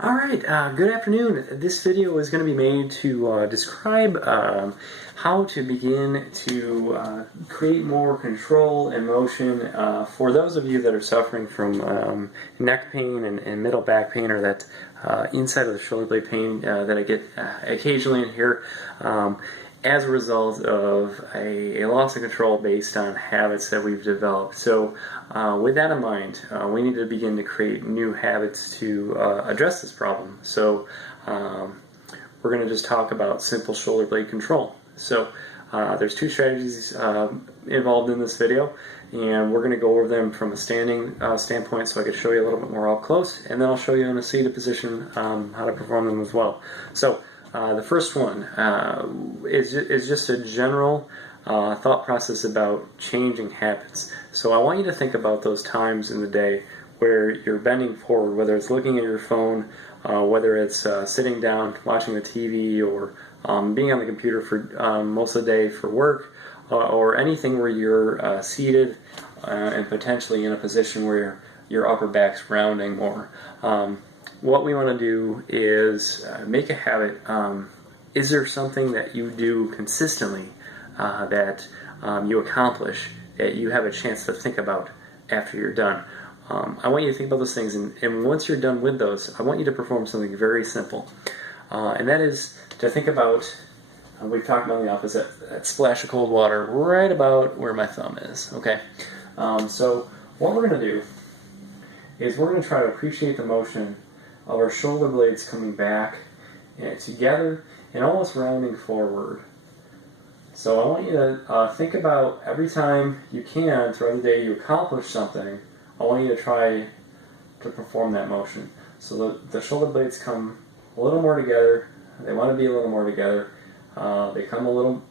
Alright, good afternoon. This video is going to be made to describe how to begin to create more control and motion for those of you that are suffering from neck pain and middle back pain, or that inside of the shoulder blade pain that I get occasionally in here as a result of a loss of control based on habits that we've developed. So with that in mind, we need to begin to create new habits to address this problem. So we're going to just talk about simple shoulder blade control. So there's two strategies involved in this video, and we're going to go over them from a standing standpoint so I can show you a little bit more up close, and then I'll show you in a seated position how to perform them as well. So the first one is just a general thought process about changing habits. So I want you to think about those times in the day where you're bending forward, whether it's looking at your phone, whether it's sitting down watching the TV, or being on the computer for most of the day for work, or anything where you're seated and potentially in a position where your upper back's rounding more. What we want to do is make a habit. Is there something that you do consistently that you accomplish that you have a chance to think about after you're done? I want you to think about those things, and once you're done with those, I want you to perform something very simple. And that is to think about, we've talked about in the office, that splash of cold water right about where my thumb is. Okay, so what we're going to do is we're going to try to appreciate the motion of our shoulder blades coming back and together and almost rounding forward. So I want you to think about every time you can throughout the day you accomplish something, I want you to try to perform that motion. So the shoulder blades come a little more together, they want to be a little more together, they come a little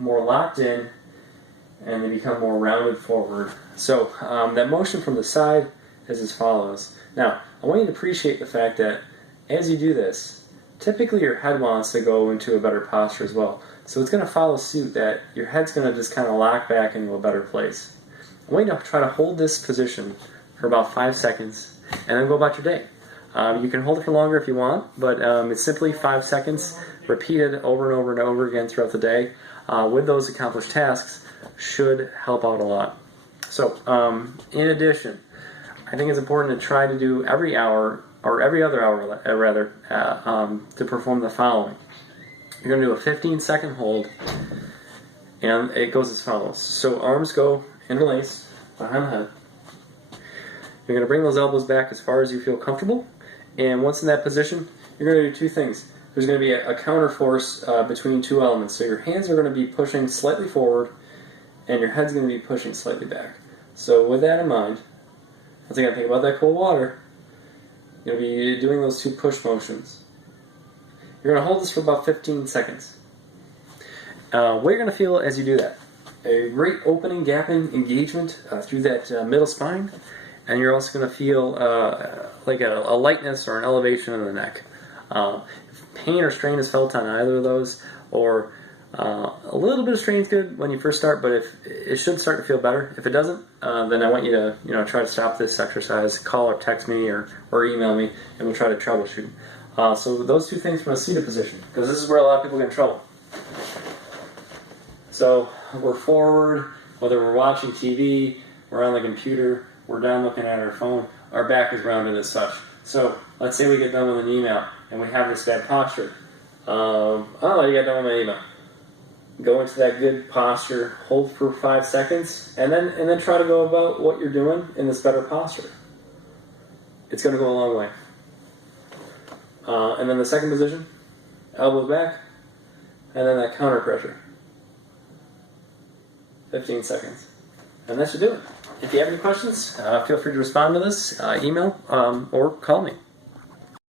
more locked in, and they become more rounded forward. So that motion from the side is as follows. Now, I want you to appreciate the fact that as you do this, typically your head wants to go into a better posture as well. So it's going to follow suit that your head's going to just kind of lock back into a better place. I want you to try to hold this position for about 5 seconds and then go about your day. You can hold it for longer if you want, but it's simply 5 seconds repeated over and over and over again throughout the day with those accomplished tasks should help out a lot. So in addition, I think it's important to try to do every hour, or every other hour rather, to perform the following. You're going to do a 15-second hold, and it goes as follows. So arms go interlace behind the head. You're going to bring those elbows back as far as you feel comfortable, and once in that position, you're going to do two things. There's going to be a counter force between two elements. So your hands are going to be pushing slightly forward, and your head's going to be pushing slightly back. So with that in mind, once again, think about that cold water. You're going to be doing those two push motions. You're going to hold this for about 15 seconds. What you're going to feel as you do that, a great opening, gapping engagement through that middle spine, and you're also going to feel like a lightness or an elevation in the neck. If pain or strain is felt on either of those, or a little bit of strain is good when you first start, but if it should start to feel better. If it doesn't, then I want you to try to stop this exercise. Call or text me or email me, and we'll try to troubleshoot. So those two things from a seated position, because this is where a lot of people get in trouble. So we're forward, whether we're watching TV, we're on the computer, we're down looking at our phone, our back is rounded as such. So let's say we get done with an email and we have this bad posture. You got done with my email. Go into that good posture, hold for 5 seconds, and then try to go about what you're doing in this better posture. It's going to go a long way. And then the second position, elbows back, and then that counter pressure. 15 seconds. And that should do it. If you have any questions, feel free to respond to this, email, or call me.